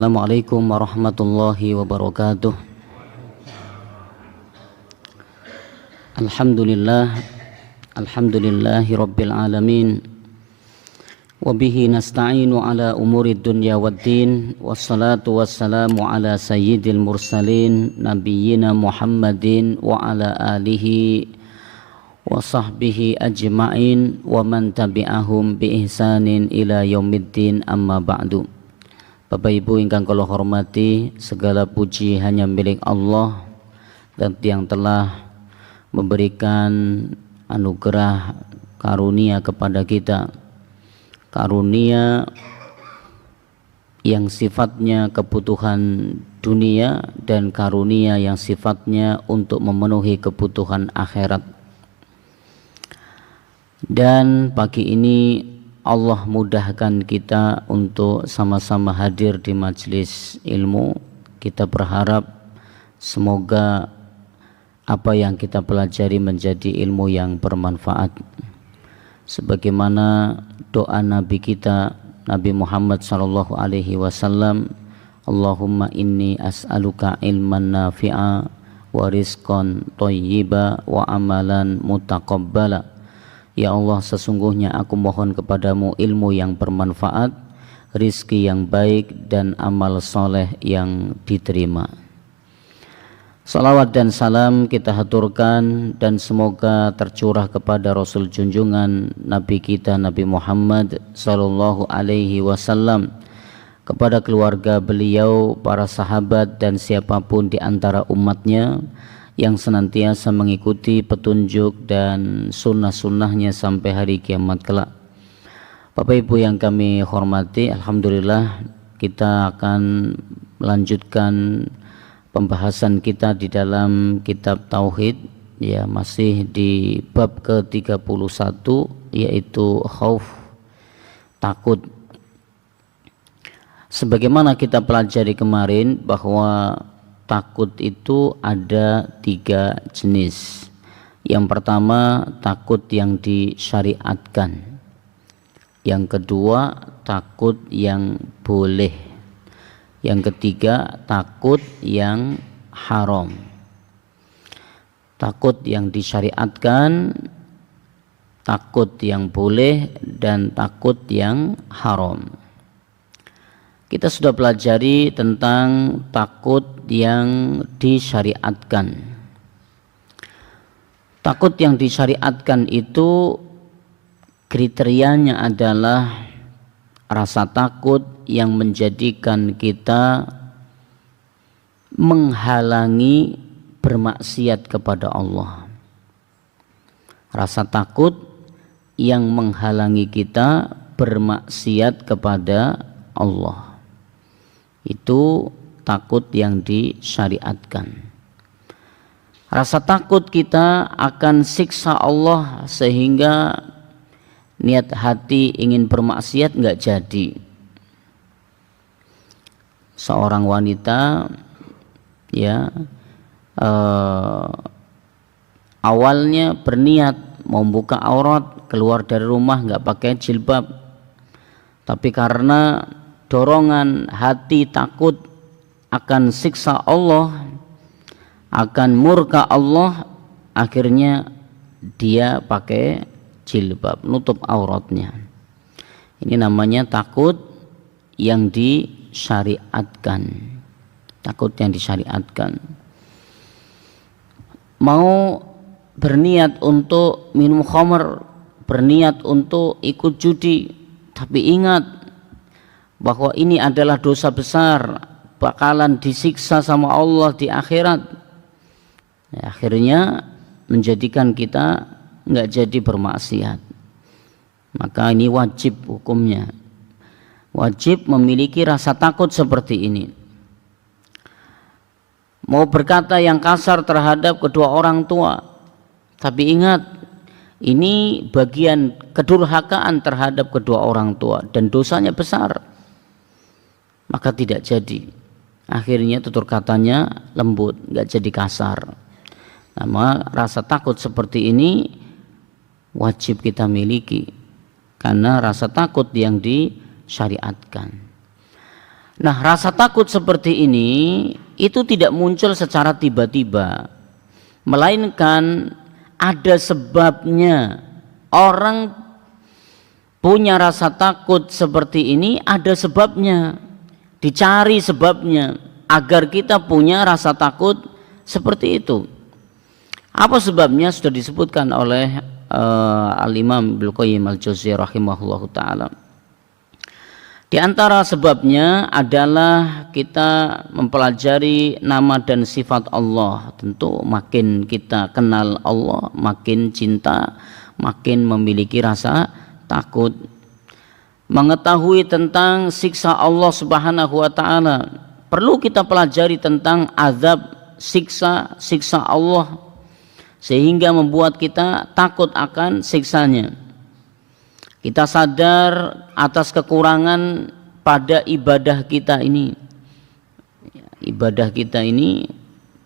Assalamualaikum warahmatullahi wabarakatuh. Alhamdulillahi rabbil alamin. Wabihi nasta'inu ala umuri dunya waddin. Wassalatu wassalamu ala sayyidil mursalin nabiyyina Muhammadin wa ala alihi wa sahbihi ajma'in wa man tabi'ahum bi ihsanin ila yaumiddin, amma ba'du. Bapak Ibu ingkang kula hormati, segala puji hanya milik Allah dan yang telah memberikan anugerah karunia kepada kita, karunia yang sifatnya kebutuhan dunia dan karunia yang sifatnya untuk memenuhi kebutuhan akhirat. Dan pagi ini Allah mudahkan kita untuk sama-sama hadir di majelis ilmu. Kita berharap semoga apa yang kita pelajari menjadi ilmu yang bermanfaat, sebagaimana doa Nabi kita, Nabi Muhammad SAW, Allahumma inni as'aluka ilman nafi'a wa rizqan thayyiba wa amalan mutaqabbala. Ya Allah, sesungguhnya aku mohon kepadamu ilmu yang bermanfaat, rizki yang baik, dan amal soleh yang diterima. Salawat dan salam kita haturkan dan semoga tercurah kepada Rasul junjungan Nabi kita Nabi Muhammad sallallahu alaihi wasallam, kepada keluarga beliau, para sahabat, dan siapapun di antara umatnya yang senantiasa mengikuti petunjuk dan sunnah-sunnahnya sampai hari kiamat kelak. Bapak Ibu yang kami hormati, alhamdulillah kita akan melanjutkan pembahasan kita di dalam kitab Tauhid, ya, masih di bab ke-31, yaitu khauf, takut. Sebagaimana kita pelajari kemarin bahwa takut itu ada 3 jenis. Yang pertama, takut yang disyariatkan. Yang kedua, takut yang boleh. Yang ketiga, takut yang haram. Takut yang disyariatkan, takut yang boleh, dan takut yang haram. Kita sudah pelajari tentang takut yang disyariatkan. Takut yang disyariatkan itu kriterianya adalah rasa takut yang menjadikan kita menghalangi bermaksiat kepada Allah. Rasa takut yang menghalangi kita bermaksiat kepada Allah. Itu takut yang disyariatkan. Rasa takut kita akan siksa Allah sehingga niat hati ingin bermaksiat enggak jadi. Seorang wanita, ya, awalnya berniat membuka aurat, keluar dari rumah enggak pakai jilbab, tapi karena dorongan hati takut akan siksa Allah, akan murka Allah, akhirnya dia pakai jilbab, nutup auratnya. Ini namanya takut yang disyariatkan. Takut yang disyariatkan. Mau berniat untuk minum khamr, berniat untuk ikut judi, tapi ingat bahwa ini adalah dosa besar, bakalan disiksa sama Allah di akhirat. Ya, akhirnya menjadikan kita enggak jadi bermaksiat. Maka ini wajib hukumnya. Wajib memiliki rasa takut seperti ini. Mau berkata yang kasar terhadap kedua orang tua, tapi ingat, ini bagian kedurhakaan terhadap kedua orang tua dan dosanya besar. Maka tidak jadi. Akhirnya tutur katanya lembut, enggak jadi kasar. Nama rasa takut seperti ini wajib kita miliki, karena rasa takut yang disyariatkan. Nah, rasa takut seperti ini itu tidak muncul secara tiba-tiba, melainkan ada sebabnya. Orang punya rasa takut seperti ini ada sebabnya, dicari sebabnya agar kita punya rasa takut seperti itu. Apa sebabnya? Sudah disebutkan oleh Al-Imam Ibnu Qayyim Al-Jauziyah rahimahullahu taala. Di antara sebabnya adalah kita mempelajari nama dan sifat Allah. Tentu makin kita kenal Allah, makin cinta, makin memiliki rasa takut. Mengetahui tentang siksa Allah Subhanahu wa taala. Perlu kita pelajari tentang azab, siksa Allah, sehingga membuat kita takut akan siksanya. Kita sadar atas kekurangan pada ibadah kita ini. Ibadah kita ini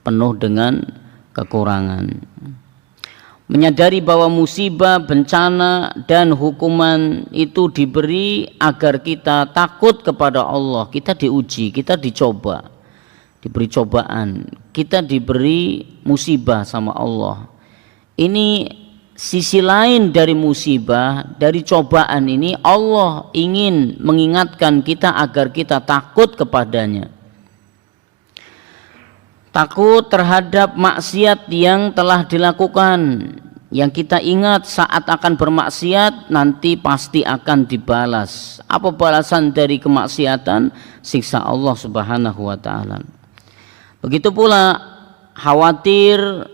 penuh dengan kekurangan. Menyadari bahwa musibah, bencana, dan hukuman itu diberi agar kita takut kepada Allah. Kita diuji, kita dicoba, diberi cobaan, kita diberi musibah sama Allah. Ini sisi lain dari musibah, dari cobaan ini, Allah ingin mengingatkan kita agar kita takut kepadanya. Takut terhadap maksiat yang telah dilakukan, yang kita ingat saat akan bermaksiat nanti pasti akan dibalas. Apa balasan dari kemaksiatan? Siksa Allah Subhanahu wa taala. Begitu pula khawatir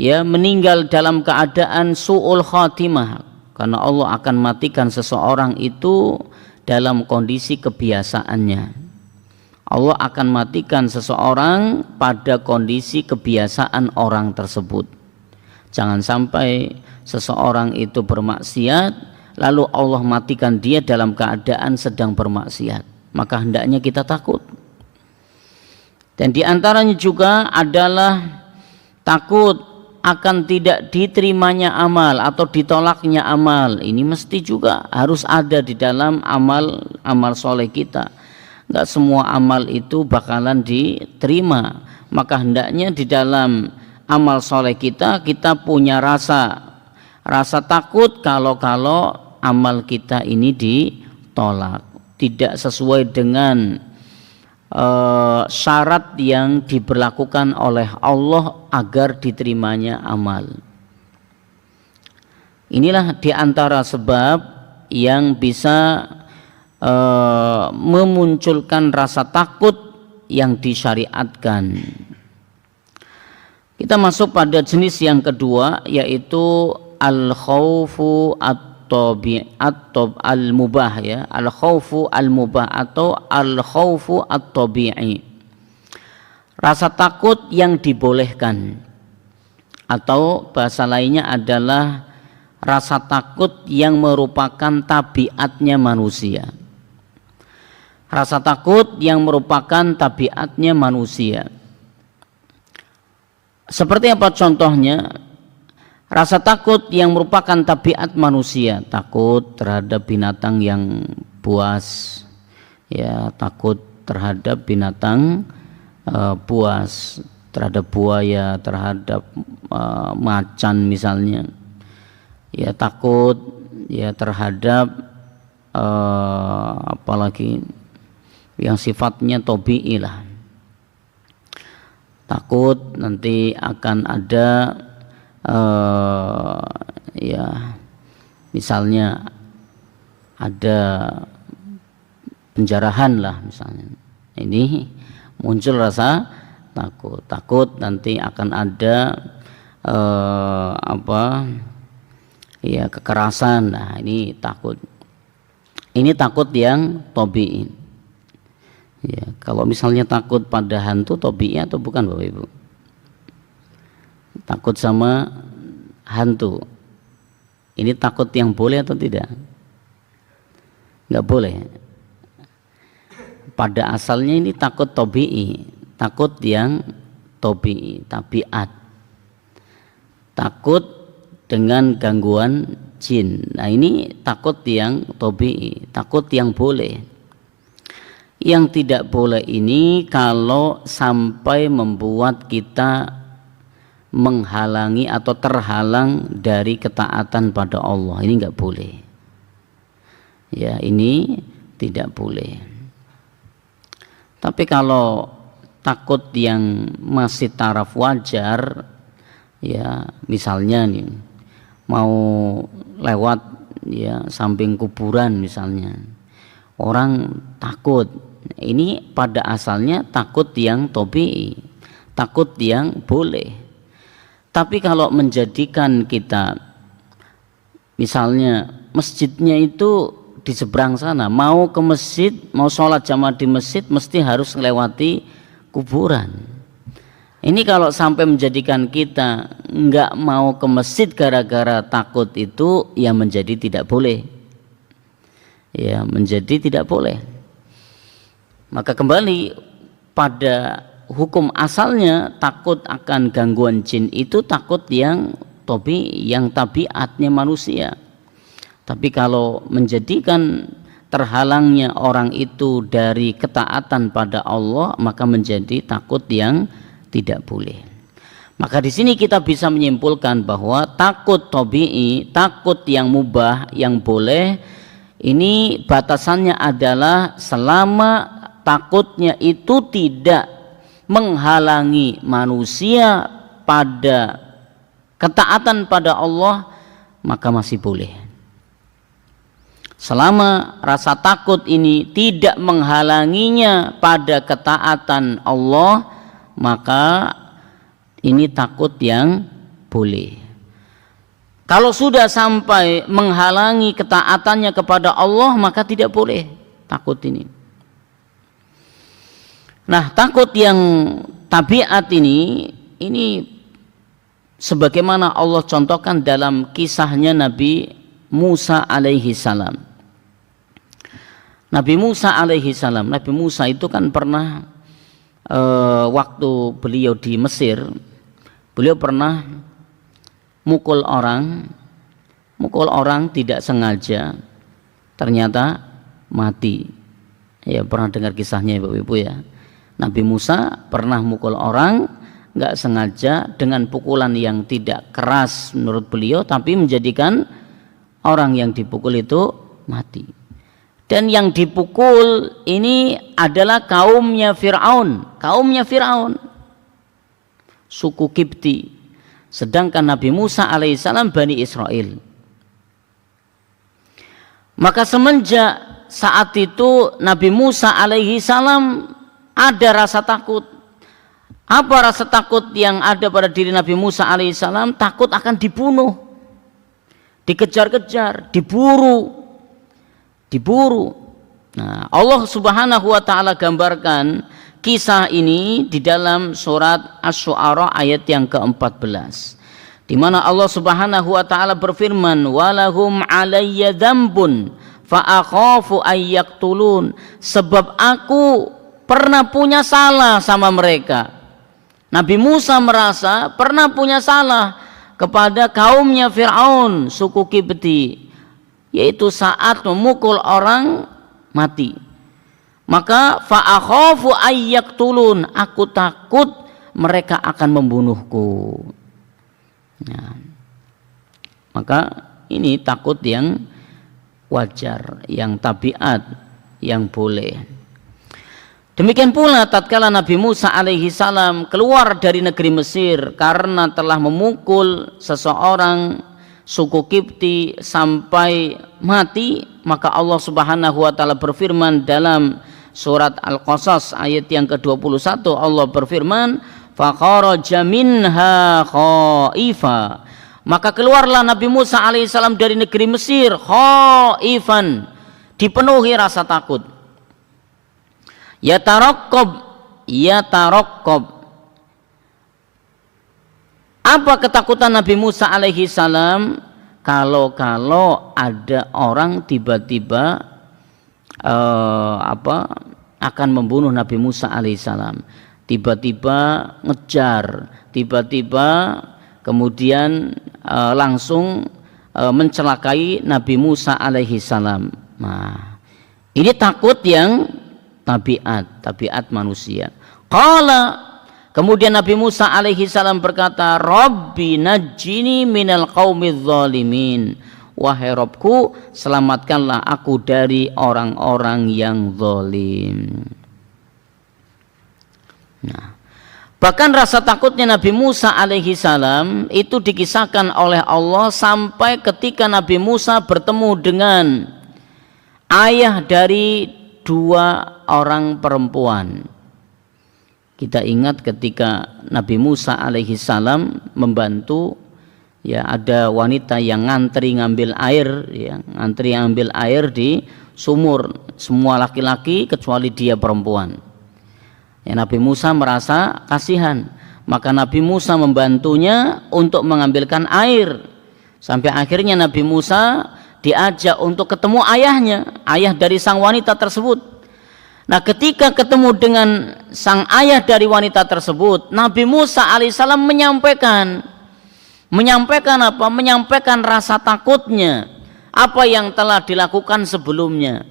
meninggal dalam keadaan su'ul khatimah, karena Allah akan matikan seseorang itu dalam kondisi kebiasaannya. Allah akan matikan seseorang pada kondisi kebiasaan orang tersebut. Jangan sampai seseorang itu bermaksiat lalu Allah matikan dia dalam keadaan sedang bermaksiat. Maka hendaknya kita takut. Dan diantaranya juga adalah takut akan tidak diterimanya amal atau ditolaknya amal. Ini mesti juga harus ada di dalam amal soleh kita. Enggak semua amal itu bakalan diterima. Maka hendaknya di dalam amal soleh kita punya rasa takut kalau amal kita ini ditolak, tidak sesuai dengan syarat yang diberlakukan oleh Allah agar diterimanya amal. Inilah diantara sebab yang bisa memunculkan rasa takut yang disyariatkan. Kita masuk pada jenis yang kedua, yaitu al-khaufu al-mubah, al-khaufu al-mubah atau al-khaufu at-tabi'i. Rasa takut yang dibolehkan, atau bahasa lainnya adalah rasa takut yang merupakan tabiatnya manusia. Rasa takut yang merupakan tabiatnya manusia. Seperti apa contohnya? Rasa takut yang merupakan tabiat manusia, takut terhadap binatang yang buas, takut terhadap binatang buas, terhadap buaya, terhadap macan misalnya, takut terhadap apalagi yang sifatnya tabi'i lah. Takut nanti akan ada misalnya ada penjarahan lah misalnya, ini muncul rasa takut nanti akan ada kekerasan. Nah, ini takut yang tabi'i. Kalau misalnya takut pada hantu, tabi'i atau bukan Bapak Ibu? Takut sama hantu, ini takut yang boleh atau tidak? Nggak boleh. Pada asalnya ini takut tabi'i, takut yang tabi'i, tabiat, takut dengan gangguan jin. Nah, ini takut yang tabi'i, takut yang boleh. Yang tidak boleh ini kalau sampai membuat kita menghalangi atau terhalang dari ketaatan pada Allah. Ini enggak boleh. Ya, ini tidak boleh. Tapi kalau takut yang masih taraf wajar, ya misalnya nih mau lewat ya samping kuburan misalnya, orang takut. Ini pada asalnya takut yang tabii, takut yang boleh. Tapi kalau menjadikan kita misalnya masjidnya itu di seberang sana, mau ke masjid, mau sholat jamaah di masjid mesti harus melewati kuburan. Ini kalau sampai menjadikan kita nggak mau ke masjid gara-gara takut, itu ya menjadi tidak boleh. Ya menjadi tidak boleh. Maka kembali pada hukum asalnya, takut akan gangguan jin itu takut yang tabiatnya manusia. Tapi kalau menjadikan terhalangnya orang itu dari ketaatan pada Allah, maka menjadi takut yang tidak boleh. Maka di sini kita bisa menyimpulkan bahwa takut tabii, takut yang mubah, yang boleh, ini batasannya adalah selama takutnya itu tidak menghalangi manusia pada ketaatan pada Allah, maka masih boleh. Selama rasa takut ini tidak menghalanginya pada ketaatan Allah, maka ini takut yang boleh. Kalau sudah sampai menghalangi ketaatannya kepada Allah, maka tidak boleh takut ini. Nah, takut yang tabiat ini sebagaimana Allah contohkan dalam kisahnya Nabi Musa alaihi salam. Nabi Musa alaihi salam, Nabi Musa itu kan pernah waktu beliau di Mesir, beliau pernah mukul orang tidak sengaja, ternyata mati. Ya pernah dengar kisahnya Ibu-ibu ya. Nabi Musa pernah mukul orang nggak sengaja dengan pukulan yang tidak keras menurut beliau, tapi menjadikan orang yang dipukul itu mati. Dan yang dipukul ini adalah kaumnya Fir'aun, suku Kipti. Sedangkan Nabi Musa alaihissalam Bani Israel. Maka semenjak saat itu Nabi Musa alaihissalam ada rasa takut. Apa rasa takut yang ada pada diri Nabi Musa alaihissalam? Takut akan dibunuh, dikejar-kejar, diburu. Nah, Allah Subhanahu wa taala gambarkan kisah ini di dalam surat Asy-Syu'ara ayat yang ke-14. Di mana Allah Subhanahu wa taala berfirman, "Walahum 'alayya dzambun fa akhafu ay yaqtulun." Sebab aku pernah punya salah sama mereka. Nabi Musa merasa pernah punya salah kepada kaumnya Fir'aun, suku Kipti, yaitu saat memukul orang mati. Maka fa akhafu ay yaqtulun, aku takut mereka akan membunuhku. Nah, maka ini takut yang wajar, yang tabiat, yang boleh. Demikian pula tatkala Nabi Musa alaihi salam keluar dari negeri Mesir karena telah memukul seseorang suku Kipti sampai mati, maka Allah Subhanahu wa taala berfirman dalam surat Al-Qasas ayat yang ke-21, Allah berfirman, "Fa kharaja minha khaifa." Maka keluarlah Nabi Musa alaihissalam dari negeri Mesir khaifan, dipenuhi rasa takut. Yataraqqab. Apa ketakutan Nabi Musa alaihi salam? Kalau ada orang tiba-tiba akan membunuh Nabi Musa alaihi salam, tiba-tiba ngejar, tiba-tiba kemudian langsung mencelakai Nabi Musa alaihi salam. Nah, ini takut yang tabiat manusia. Qala, kemudian Nabi Musa alaihi salam berkata, Rabbi najjini minal qaumidz zalimin. Wahai Rabbku, selamatkanlah aku dari orang-orang yang zalim. Nah, bahkan rasa takutnya Nabi Musa alaihi salam itu dikisahkan oleh Allah sampai ketika Nabi Musa bertemu dengan ayah dari 2 orang perempuan. Kita ingat ketika Nabi Musa alaihi salam membantu, ya, ada wanita yang ngantri ngambil air, ya, ngantri ngambil air di sumur, semua laki-laki kecuali dia perempuan. Ya, Nabi Musa merasa kasihan, maka Nabi Musa membantunya untuk mengambilkan air. Sampai akhirnya Nabi Musa diajak untuk ketemu ayahnya, ayah dari sang wanita tersebut. Nah, ketika ketemu dengan sang ayah dari wanita tersebut, Nabi Musa alaihissalam menyampaikan apa? Menyampaikan rasa takutnya apa yang telah dilakukan sebelumnya,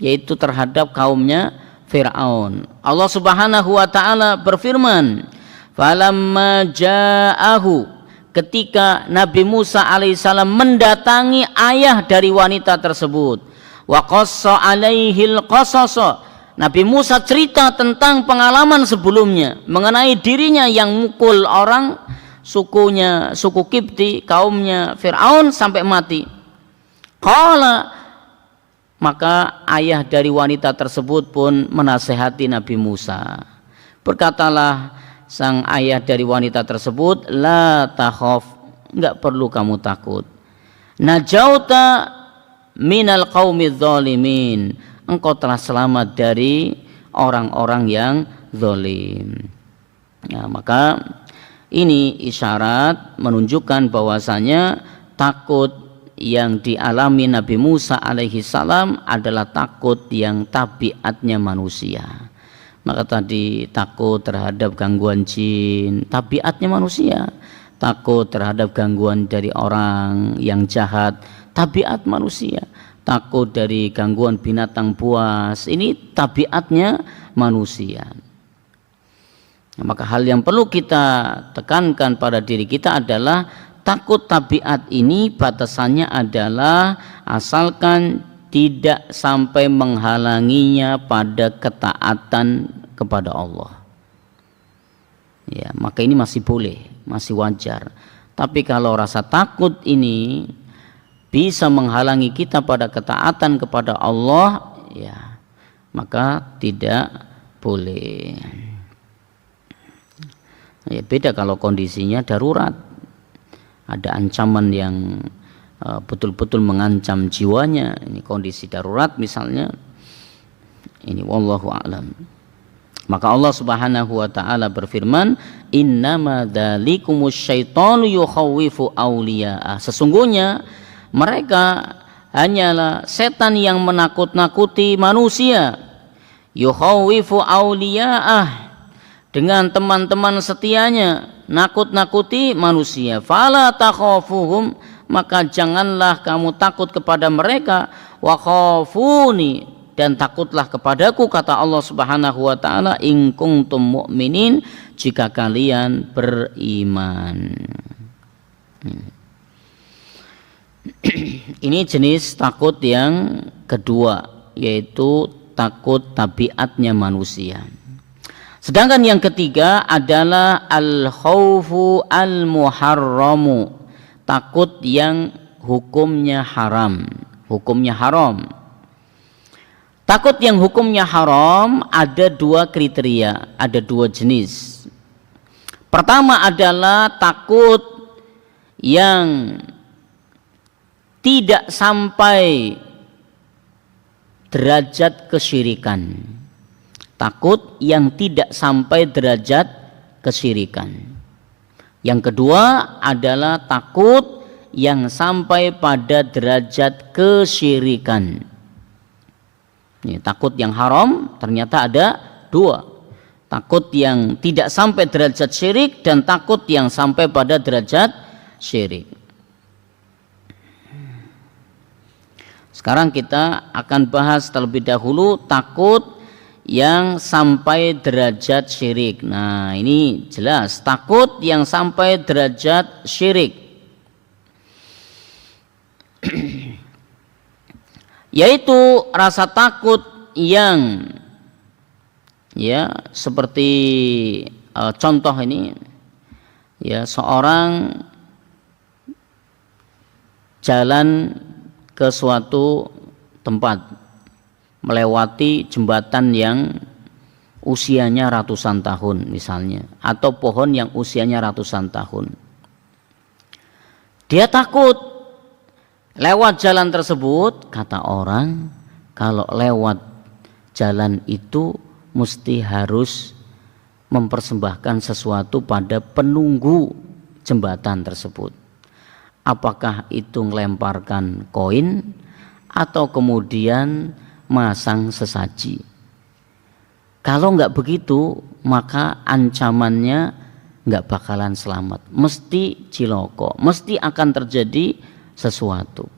yaitu terhadap kaumnya Fir'aun. Allah Subhanahu wa taala berfirman, "Falamma ja'ahu", ketika Nabi Musa alaihissalam mendatangi ayah dari wanita tersebut, wa qassa alaihil qasasa, Nabi Musa cerita tentang pengalaman sebelumnya mengenai dirinya yang mukul orang sukunya, suku Kipti, kaumnya Fir'aun sampai mati. Qala, maka ayah dari wanita tersebut pun menasehati Nabi Musa. Berkatalah sang ayah dari wanita tersebut, la takhaf, enggak perlu kamu takut. Najauta minal qaumidz zalimin, engkau telah selamat dari orang-orang yang zalim. Nah, maka ini isyarat menunjukkan bahwasanya takut yang dialami Nabi Musa alaihi salam adalah takut yang tabiatnya manusia. Maka tadi takut terhadap gangguan jin, tabiatnya manusia. Takut terhadap gangguan dari orang yang jahat, tabiat manusia. Takut dari gangguan binatang buas, ini tabiatnya manusia. Nah, maka hal yang perlu kita tekankan pada diri kita adalah takut tabiat ini batasannya adalah asalkan tidak sampai menghalanginya pada ketaatan kepada Allah. Ya, maka ini masih boleh, masih wajar. Tapi kalau rasa takut ini bisa menghalangi kita pada ketaatan kepada Allah, ya, maka tidak boleh. Ya, beda kalau kondisinya darurat, ada ancaman yang betul-betul mengancam jiwanya, ini kondisi darurat misalnya, ini wallahu a'lam. Maka Allah Subhanahu wa taala berfirman, innama dzalikumus syaitanu yukhawwifu awliya'ah, sesungguhnya mereka hanyalah setan yang menakut-nakuti manusia. Yukhawwifu awliya'ah, dengan teman-teman setianya, nakut-nakuti manusia. Fala takhafuhum, maka janganlah kamu takut kepada mereka. Wa khafuni, dan takutlah kepadaku, kata Allah Subhanahu wa taala, in kuntum mu'minin, jika kalian beriman. Ini jenis takut yang kedua, yaitu takut tabiatnya manusia. Sedangkan yang ketiga adalah al-khaufu al-muharramu, takut yang hukumnya haram. Hukumnya haram. Takut yang hukumnya haram ada 2 kriteria, ada 2 jenis. Pertama adalah takut yang tidak sampai derajat kesyirikan. Takut yang tidak sampai derajat kesyirikan. Yang kedua adalah takut yang sampai pada derajat kesyirikan. Ini takut yang haram ternyata ada 2. Takut yang tidak sampai derajat syirik dan takut yang sampai pada derajat syirik. Sekarang kita akan bahas terlebih dahulu takut yang sampai derajat syirik. Nah, ini jelas takut yang sampai derajat syirik. Yaitu rasa takut yang ya seperti contoh ini ya, seorang jalan ke suatu tempat melewati jembatan yang usianya ratusan tahun misalnya, atau pohon yang usianya ratusan tahun. Dia takut lewat jalan tersebut. Kata orang, kalau lewat jalan itu mesti harus mempersembahkan sesuatu pada penunggu jembatan tersebut. Apakah itu melemparkan koin atau kemudian masang sesaji. Kalau nggak begitu, maka ancamannya nggak bakalan selamat, mesti ciloko, mesti akan terjadi sesuatu.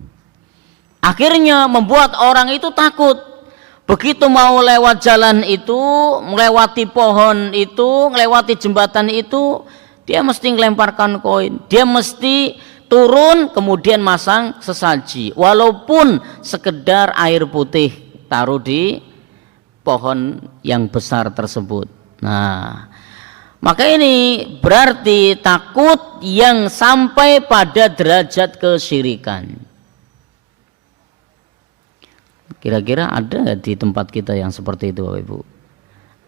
Akhirnya membuat orang itu takut. Begitu mau lewat jalan itu, melewati pohon itu, melewati jembatan itu, dia mesti melemparkan koin, dia mesti turun kemudian masang sesaji, walaupun sekedar air putih taruh di pohon yang besar tersebut. Nah, maka ini berarti takut yang sampai pada derajat kesyirikan. Kira-kira ada di tempat kita yang seperti itu, Bapak Ibu?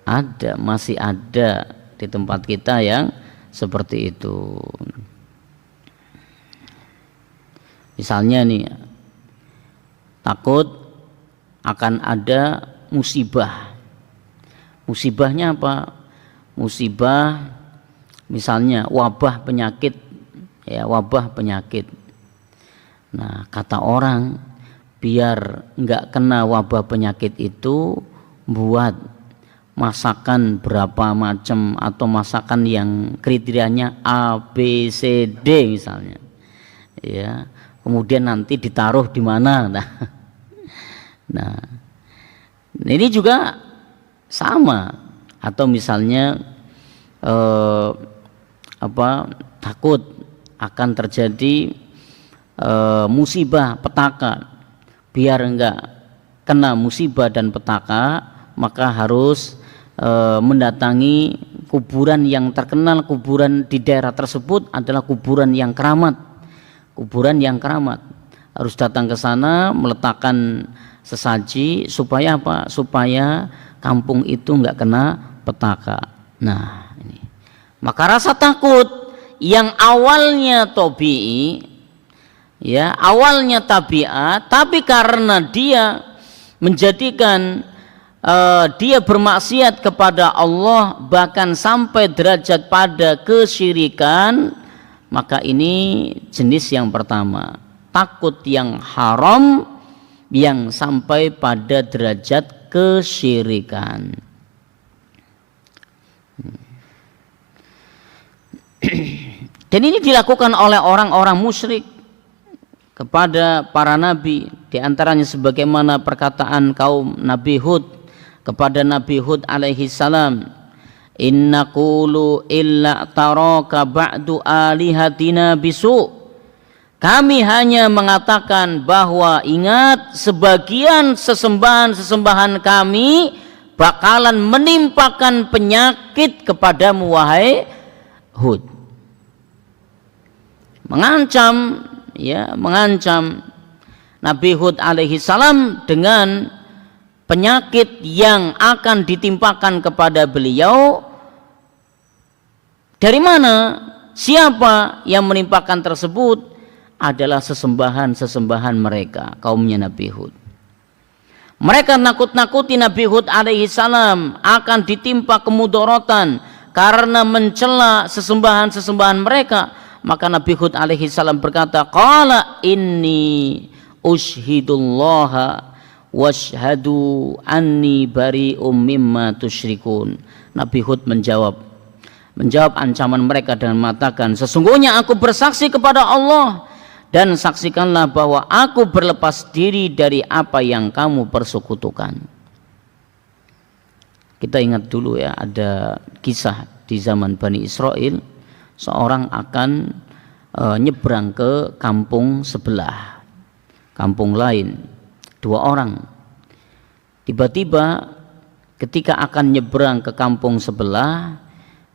Ada, masih ada di tempat kita yang seperti itu. Misalnya nih, takut akan ada musibah. Musibahnya apa? Musibah misalnya wabah penyakit, ya, wabah penyakit. Nah, kata orang, biar enggak kena wabah penyakit itu, buat masakan berapa macam atau masakan yang kriterianya A, B, C, D misalnya. Ya, kemudian nanti ditaruh di mana. Nah, ini juga sama. Atau misalnya takut akan terjadi musibah petaka. Biar enggak kena musibah dan petaka, maka harus mendatangi kuburan yang terkenal. Kuburan di daerah tersebut adalah kuburan yang keramat. Kuburan yang keramat, harus datang ke sana meletakkan sesaji supaya apa? Supaya kampung itu enggak kena petaka. Nah, ini. Maka rasa takut yang awalnya tabi'i, ya, awalnya tabiat, tapi karena dia menjadikan dia bermaksiat kepada Allah, bahkan sampai derajat pada kesyirikan, maka ini jenis yang pertama, takut yang haram yang sampai pada derajat kesyirikan. Dan ini dilakukan oleh orang-orang musyrik kepada para nabi, di antaranya sebagaimana perkataan kaum Nabi Hud kepada Nabi Hud alaihi salam, inna qulu illa taraka ba'du alihatina bisu. Kami hanya mengatakan bahwa ingat, sebagian sesembahan kami bakalan menimpakan penyakit kepadamu wahai Hud. Mengancam, ya, mengancam Nabi Hud alaihi salam dengan penyakit yang akan ditimpakan kepada beliau. Dari mana? Siapa yang menimpakan tersebut? Adalah sesembahan mereka, kaumnya Nabi Hud. Mereka nakut-nakuti Nabi Hud alaihi salam akan ditimpa kemudaratan karena mencela sesembahan mereka. Maka Nabi Hud alaihi salam berkata, qala inni ushhidullaha washhadu anni bari'um mimma tusyrikun. Nabi Hud menjawab ancaman mereka dengan mengatakan, sesungguhnya aku bersaksi kepada Allah dan saksikanlah bahwa aku berlepas diri dari apa yang kamu persekutukan. Kita ingat dulu ya, ada kisah di zaman Bani Israel, seorang akan nyebrang ke kampung sebelah, kampung lain, 2 orang. Tiba-tiba ketika akan nyebrang ke kampung sebelah,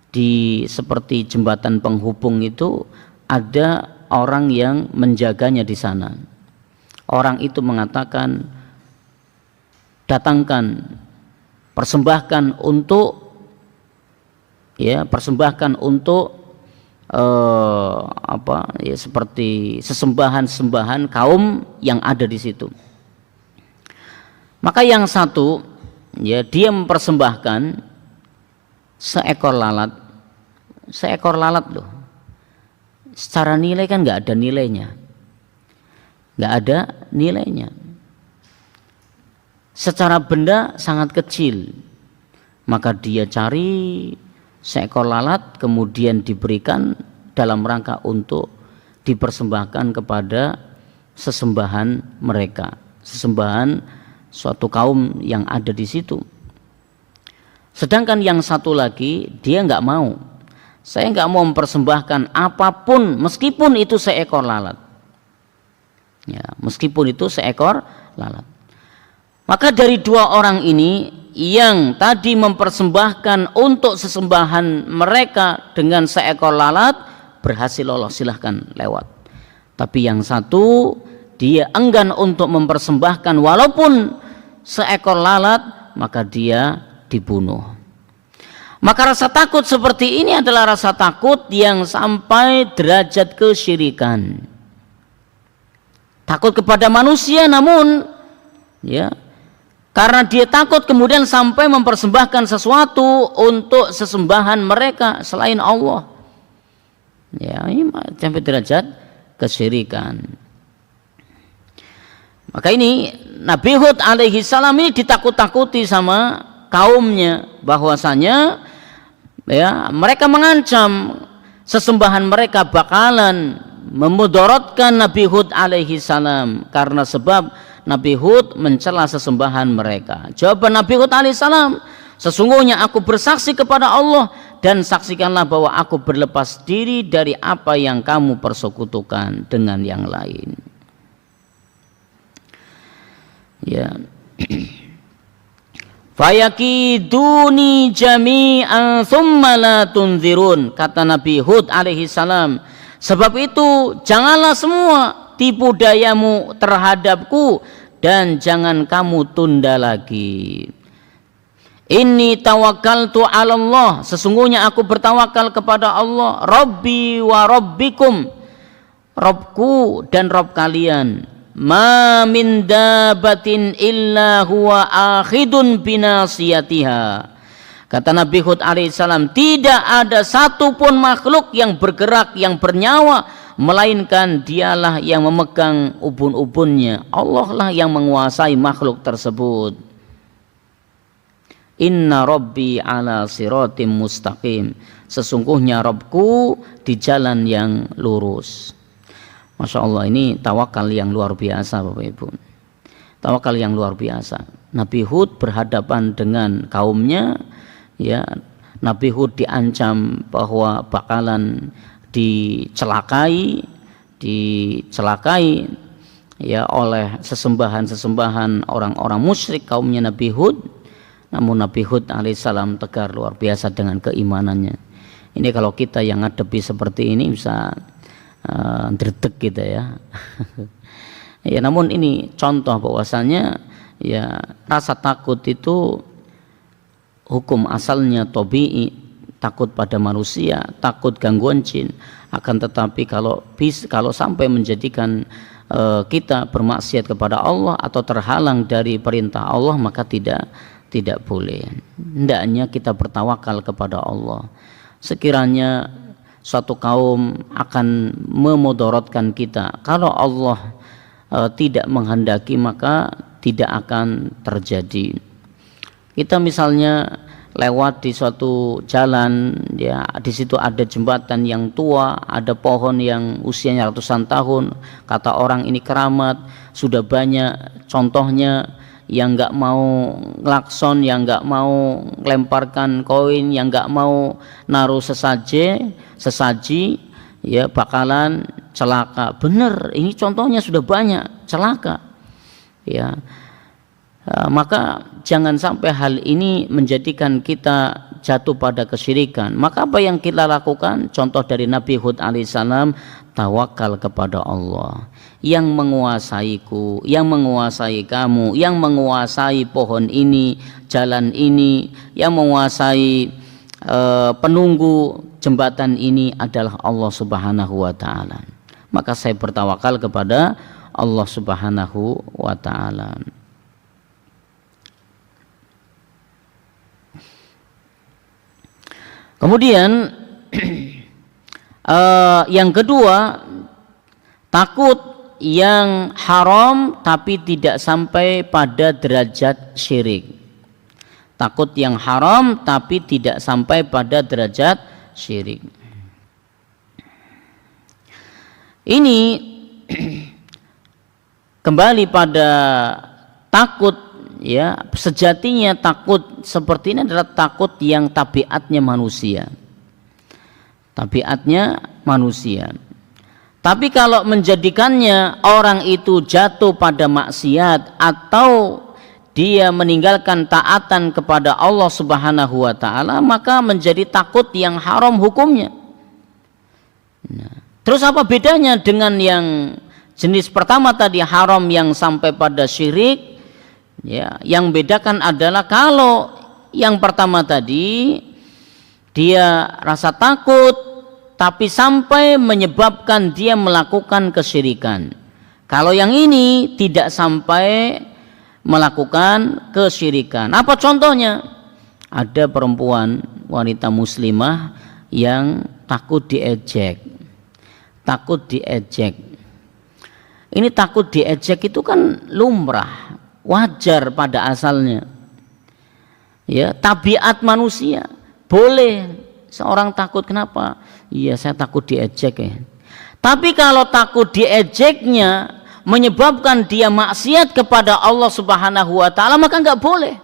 di seperti jembatan penghubung itu ada orang yang menjaganya di sana. Orang itu mengatakan, datangkan, persembahkan untuk seperti sesembahan kaum yang ada di situ. Maka yang satu dia mempersembahkan seekor lalat loh. Secara nilai kan nggak ada nilainya. Secara benda sangat kecil. Maka dia cari seekor lalat, kemudian diberikan dalam rangka untuk dipersembahkan kepada sesembahan mereka, sesembahan suatu kaum yang ada di situ. Sedangkan yang satu lagi dia nggak mau. Saya nggak mau mempersembahkan apapun meskipun itu seekor lalat. Ya, meskipun itu seekor lalat. Maka dari 2 orang ini, yang tadi mempersembahkan untuk sesembahan mereka dengan seekor lalat berhasil lolos, silahkan lewat. Tapi yang satu dia enggan untuk mempersembahkan walaupun seekor lalat, maka dia dibunuh. Maka rasa takut seperti ini adalah rasa takut yang sampai derajat kesyirikan. Takut kepada manusia, namun ya, karena dia takut kemudian sampai mempersembahkan sesuatu untuk sesembahan mereka selain Allah. Ya, ini sampai derajat kesyirikan. Maka ini Nabi Hud alaihi salam ini ditakut-takuti sama kaumnya, bahwasanya ya, mereka mengancam sesembahan mereka bakalan memudaratkan Nabi Hud alaihi salam karena sebab Nabi Hud mencela sesembahan mereka. Jawaban Nabi Hud alaihi salam, sesungguhnya aku bersaksi kepada Allah dan saksikanlah bahwa aku berlepas diri dari apa yang kamu persekutukan dengan yang lain. Ya. Fayakiduni jami'an thumma la tunzirun, kata Nabi Hud alaihi salam, sebab itu janganlah semua tipu dayamu terhadapku dan jangan kamu tunda lagi. Inni tawakkaltu 'ala Allah, sesungguhnya aku bertawakal kepada Allah, Rabbi wa Rabbikum, Rabbku dan Rabb kalian. Ma min dabatin illa huwa akhidun binasiyatiha. Kata Nabi Hud alaihissalam, tidak ada satupun makhluk yang bergerak, yang bernyawa, melainkan dialah yang memegang ubun-ubunnya. Allah lah yang menguasai makhluk tersebut. Inna Rabbi ala siratim mustaqim, sesungguhnya Rabbku di jalan yang lurus. Masya Allah, ini tawakal yang luar biasa Bapak Ibu. Tawakal yang luar biasa. Nabi Hud berhadapan dengan kaumnya, ya, Nabi Hud diancam bahwa bakalan dicelakai ya oleh sesembahan orang-orang musyrik kaumnya Nabi Hud. Namun Nabi Hud alaihissalam tegar luar biasa dengan keimanannya. Ini kalau kita yang ngadepi seperti ini bisa dredeg gitu ya. Ya, namun ini contoh bahwasanya ya rasa takut itu hukum asalnya tabii, takut pada manusia, takut gangguan jin. Akan tetapi kalau sampai menjadikan kita bermaksiat kepada Allah atau terhalang dari perintah Allah, maka tidak boleh. Hendaknya kita bertawakal kepada Allah. Sekiranya suatu kaum akan memudaratkan kita, kalau Allah tidak menghendaki maka tidak akan terjadi. Kita misalnya lewat di suatu jalan, ya, di situ ada jembatan yang tua, ada pohon yang usianya ratusan tahun, kata orang ini keramat, sudah banyak contohnya, yang nggak mau klakson, yang nggak mau lemparkan koin, yang nggak mau naruh sesaji ya bakalan celaka. Bener, ini contohnya sudah banyak celaka ya. Maka jangan sampai hal ini menjadikan kita jatuh pada kesyirikan. Maka apa yang kita lakukan? Contoh dari Nabi Hud alaihissalam, tawakal kepada Allah yang menguasaiku, yang menguasai kamu, yang menguasai pohon ini, jalan ini, yang menguasai penunggu jembatan ini adalah Allah Subhanahu wa taala. Maka saya bertawakal kepada Allah Subhanahu wa taala. Kemudian yang kedua, takut yang haram tapi tidak sampai pada derajat syirik. Takut yang haram tapi tidak sampai pada derajat syirik. Ini kembali pada takut ya, sejatinya takut seperti ini adalah takut yang tabiatnya manusia. Tabiatnya manusia. Tapi kalau menjadikannya orang itu jatuh pada maksiat atau dia meninggalkan taatan kepada Allah Subhanahu wa taala, maka menjadi takut yang haram hukumnya. Nah, terus apa bedanya dengan yang jenis pertama tadi, haram yang sampai pada syirik? Ya, yang bedakan adalah kalau yang pertama tadi dia rasa takut tapi sampai menyebabkan dia melakukan kesyirikan. Kalau yang ini tidak sampai melakukan kesyirikan. Apa contohnya? Ada perempuan, wanita muslimah yang takut diejek. Takut diejek. Ini takut diejek itu kan lumrah, wajar pada asalnya. Ya, tabiat manusia. Boleh seorang takut, kenapa? Iya, saya takut diejek ya. Tapi kalau takut diejeknya menyebabkan dia maksiat kepada Allah Subhanahu wa taala, maka enggak boleh.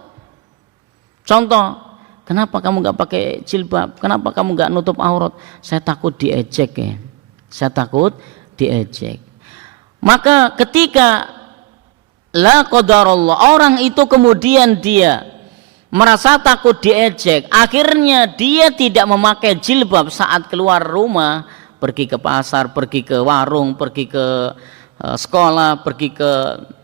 Contoh, kenapa kamu enggak pakai jilbab? Kenapa kamu enggak nutup aurat? Saya takut diejek ya. Saya takut diejek. Maka ketika la qadarullah, orang itu kemudian dia merasa takut diejek, akhirnya dia tidak memakai jilbab saat keluar rumah, pergi ke pasar, pergi ke warung, pergi ke sekolah, pergi ke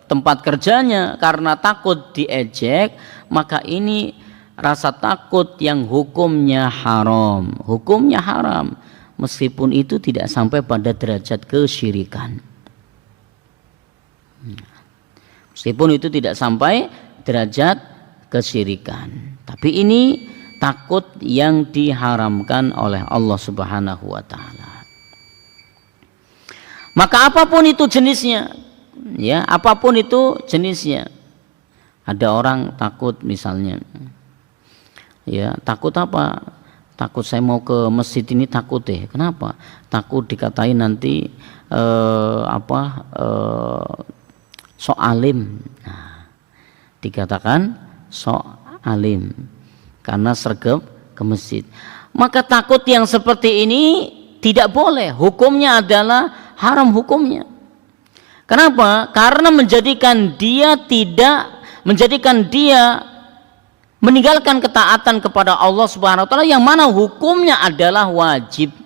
tempat kerjanya karena takut diejek, maka ini rasa takut yang hukumnya haram. Hukumnya haram meskipun itu tidak sampai pada derajat kesyirikan. Meskipun itu tidak sampai derajat kesyirikan, tapi ini takut yang diharamkan oleh Allah Subhanahu wa taala. Maka apapun itu jenisnya, ya, apapun itu jenisnya. Ada orang takut misalnya, ya, takut apa? Takut saya mau ke masjid ini takut deh. Kenapa? Takut dikatain nanti sok alim. Nah, dikatakan sok alim karena sergap ke masjid. Maka takut yang seperti ini tidak boleh, hukumnya adalah haram hukumnya. Kenapa? Karena menjadikan dia meninggalkan ketaatan kepada Allah Subhanahu wa taala yang mana hukumnya adalah wajib.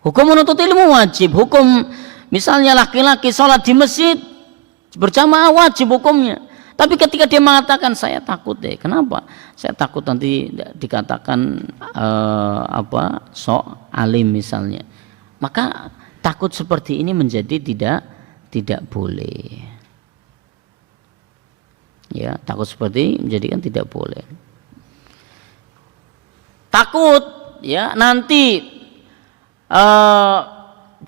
Hukum menuntut ilmu wajib, hukum misalnya laki-laki sholat di masjid berjamaah wajib hukumnya. Tapi ketika dia mengatakan saya takut deh, kenapa? Saya takut nanti dikatakan sok alim misalnya. Maka takut seperti ini menjadi tidak boleh. Ya, takut seperti ini menjadikan tidak boleh. Takut ya nanti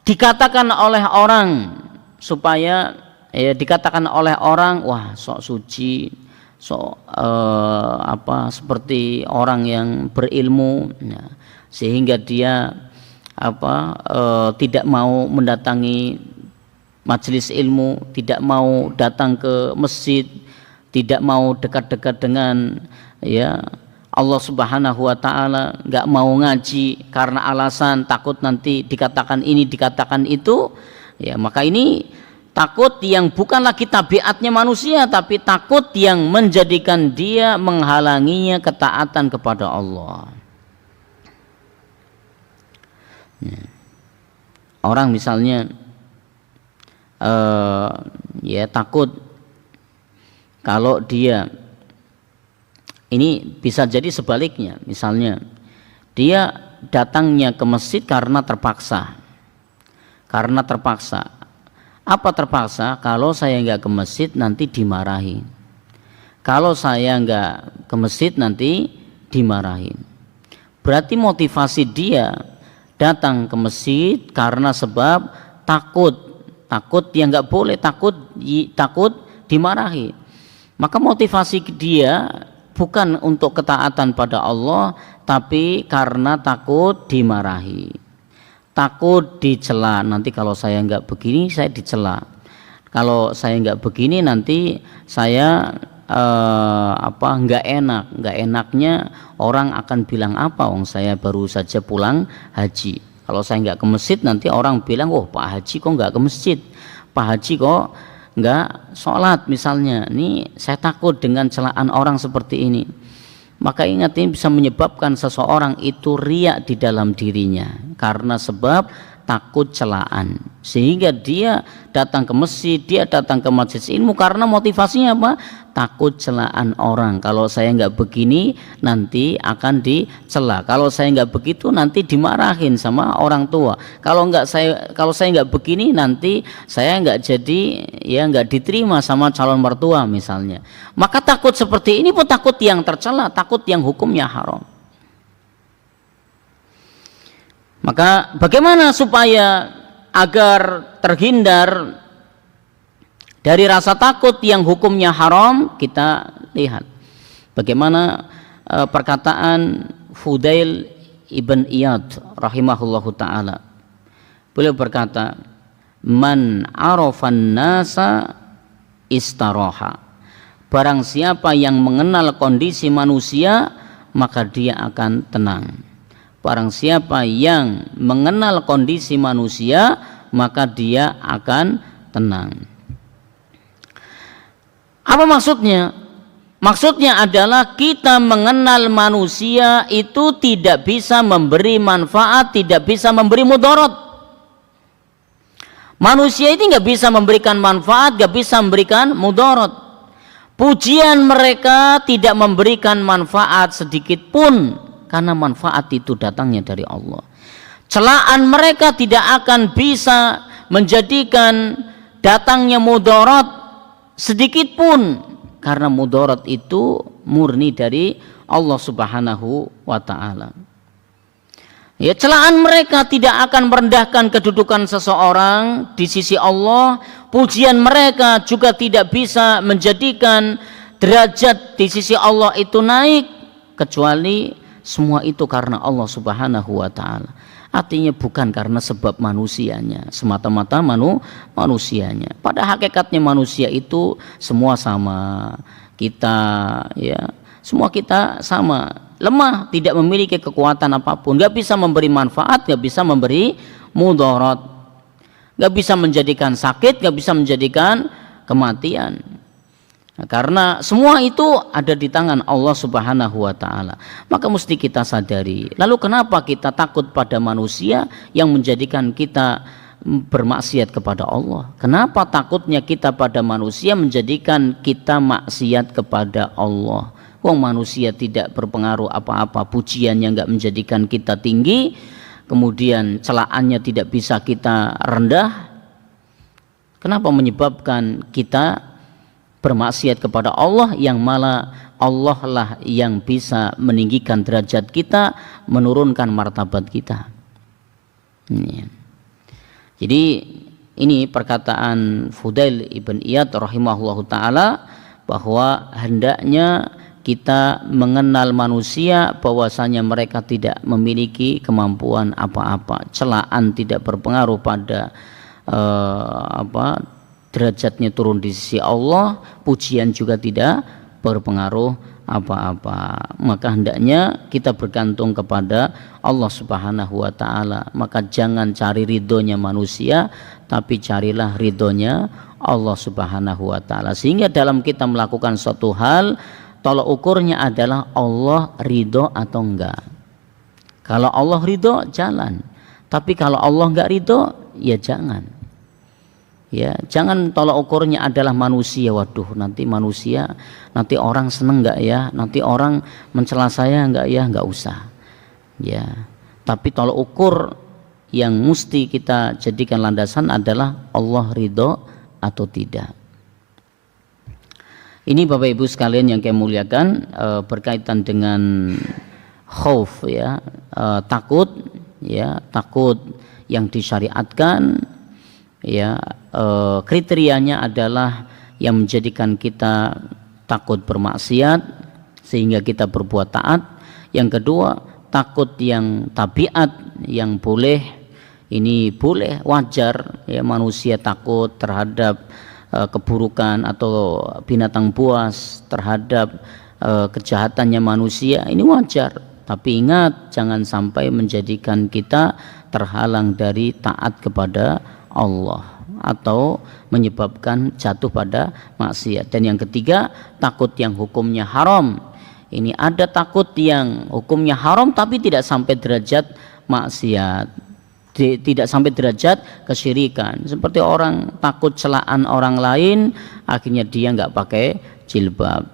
dikatakan oleh orang supaya dikatakan oleh orang, wah sok suci, sok seperti orang yang berilmu, ya, sehingga dia tidak mau mendatangi majelis ilmu, tidak mau datang ke masjid, tidak mau dekat-dekat dengan ya Allah Subhanahu wa taala, enggak mau ngaji karena alasan takut nanti dikatakan ini dikatakan itu, ya maka ini takut yang bukan lagi tabiatnya manusia, tapi takut yang menjadikan dia menghalanginya ketaatan kepada Allah. Orang misalnya ya takut kalau dia, ini bisa jadi sebaliknya, misalnya dia datangnya ke masjid karena terpaksa. Apa terpaksa? Kalau saya nggak ke masjid nanti dimarahi. Kalau saya nggak ke masjid nanti dimarahi. Berarti motivasi dia datang ke masjid karena sebab takut yang nggak boleh, takut dimarahi. Maka motivasi dia bukan untuk ketaatan pada Allah, tapi karena takut dimarahi, takut dicela. Nanti kalau saya nggak begini saya dicela, kalau saya nggak begini nanti saya nggak enaknya orang akan bilang apa, wong saya baru saja pulang haji. Kalau saya nggak ke masjid nanti orang bilang, oh Pak Haji kok nggak ke masjid, Pak Haji kok nggak sholat misalnya. Ini saya takut dengan celaan orang seperti ini. Maka ingat, ini bisa menyebabkan seseorang itu riak di dalam dirinya karena sebab takut celaan, sehingga dia datang ke masjid, dia datang ke majelis ilmu karena motivasinya apa? Takut celaan orang. Kalau saya nggak begini nanti akan dicela, kalau saya nggak begitu nanti dimarahin sama orang tua, kalau saya nggak begini nanti saya nggak jadi, ya nggak diterima sama calon mertua misalnya. Maka takut seperti ini pun takut yang tercela, takut yang hukumnya haram. Maka bagaimana supaya agar terhindar dari rasa takut yang hukumnya haram? Kita lihat bagaimana perkataan Fudail ibn Iyad rahimahullahu ta'ala. Beliau berkata, man arafan nasa istaroha. Barang siapa yang mengenal kondisi manusia, maka dia akan tenang. Barang siapa yang mengenal kondisi manusia, maka dia akan tenang. Apa maksudnya? Maksudnya adalah kita mengenal manusia itu tidak bisa memberi manfaat, tidak bisa memberi mudarat. Manusia itu nggak bisa memberikan manfaat, nggak bisa memberikan mudarat. Pujian mereka tidak memberikan manfaat sedikit pun, karena manfaat itu datangnya dari Allah. Celaan mereka tidak akan bisa menjadikan datangnya mudarat sedikit pun, karena mudarat itu murni dari Allah Subhanahu wa ta'ala. Ya, celaan mereka tidak akan merendahkan kedudukan seseorang di sisi Allah. Pujian mereka juga tidak bisa menjadikan derajat di sisi Allah itu naik, kecuali semua itu karena Allah Subhanahu wa ta'ala. Artinya bukan karena sebab manusianya, semata-mata manusianya. Pada hakikatnya manusia itu semua sama. Kita ya, semua kita sama, lemah, tidak memiliki kekuatan apapun, gak bisa memberi manfaat, gak bisa memberi mudarat, gak bisa menjadikan sakit, gak bisa menjadikan kematian. Nah, karena semua itu ada di tangan Allah Subhanahu wa ta'ala. Maka mesti kita sadari, lalu kenapa kita takut pada manusia yang menjadikan kita bermaksiat kepada Allah? Kenapa takutnya kita pada manusia menjadikan kita maksiat kepada Allah? Wong manusia tidak berpengaruh apa-apa, pujiannya enggak menjadikan kita tinggi, kemudian celaannya tidak bisa kita rendah. Kenapa menyebabkan kita bermaksiat kepada Allah, yang malah Allah lah yang bisa meninggikan derajat kita, menurunkan martabat kita. Jadi ini perkataan Fudail ibn Iyad rahimahullahu ta'ala, bahwa hendaknya kita mengenal manusia bahwasanya mereka tidak memiliki kemampuan apa-apa. Celaan tidak berpengaruh pada derajatnya turun di sisi Allah, pujian juga tidak berpengaruh apa-apa. Maka hendaknya kita bergantung kepada Allah Subhanahu wa taala. Maka jangan cari ridhonya manusia, tapi carilah ridhonya Allah Subhanahu wa taala. Sehingga dalam kita melakukan suatu hal, tolak ukurnya adalah Allah ridho atau enggak. Kalau Allah ridho, jalan. Tapi kalau Allah enggak ridho, ya jangan. Ya, jangan tolak ukurnya adalah manusia. Waduh, nanti manusia, nanti orang seneng enggak ya? Nanti orang mencela saya enggak ya? Enggak usah. Ya. Tapi tolak ukur yang mesti kita jadikan landasan adalah Allah ridho atau tidak. Ini Bapak Ibu sekalian yang kami muliakan, berkaitan dengan khauf, ya, takut, ya, takut yang disyariatkan, ya, kriterianya adalah yang menjadikan kita takut bermaksiat sehingga kita berbuat taat. Yang kedua, takut yang tabiat, yang boleh, ini boleh, wajar, ya, manusia takut terhadap keburukan atau binatang buas, terhadap kejahatannya manusia, ini wajar. Tapi ingat, jangan sampai menjadikan kita terhalang dari taat kepada Allah atau menyebabkan jatuh pada maksiat. Dan yang ketiga, takut yang hukumnya haram. Ini ada takut yang hukumnya haram tapi tidak sampai derajat maksiat, tidak sampai derajat kesyirikan. Seperti orang takut celaan orang lain, akhirnya dia nggak pakai jilbab.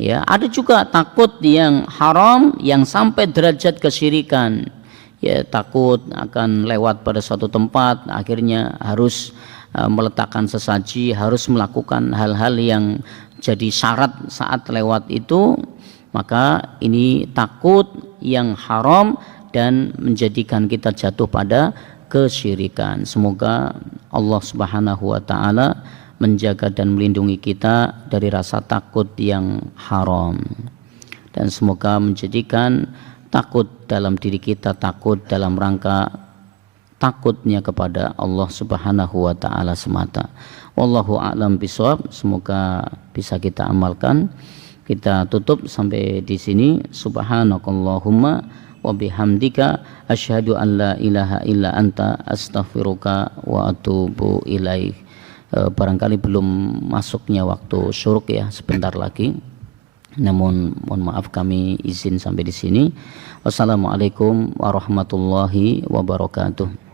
Ya, ada juga takut yang haram yang sampai derajat kesyirikan. Ya, takut akan lewat pada suatu tempat, akhirnya harus meletakkan sesaji, harus melakukan hal-hal yang jadi syarat saat lewat itu. Maka ini takut yang haram dan menjadikan kita jatuh pada kesyirikan. Semoga Allah Subhanahu wa taala menjaga dan melindungi kita dari rasa takut yang haram, dan semoga menjadikan takut dalam diri kita takut dalam rangka takutnya kepada Allah Subhanahu wa taala semata. Wallahu a'lam bishawab. Semoga bisa kita amalkan. Kita tutup sampai di sini. Subhanakallahumma wa bihamdika asyhadu an la ilaha illa anta astaghfiruka wa atubu ilaik. Barangkali belum masuknya waktu syuruk, ya, sebentar lagi. Namun mohon maaf, kami izin sampai di sini. Wassalamualaikum warahmatullahi wabarakatuh.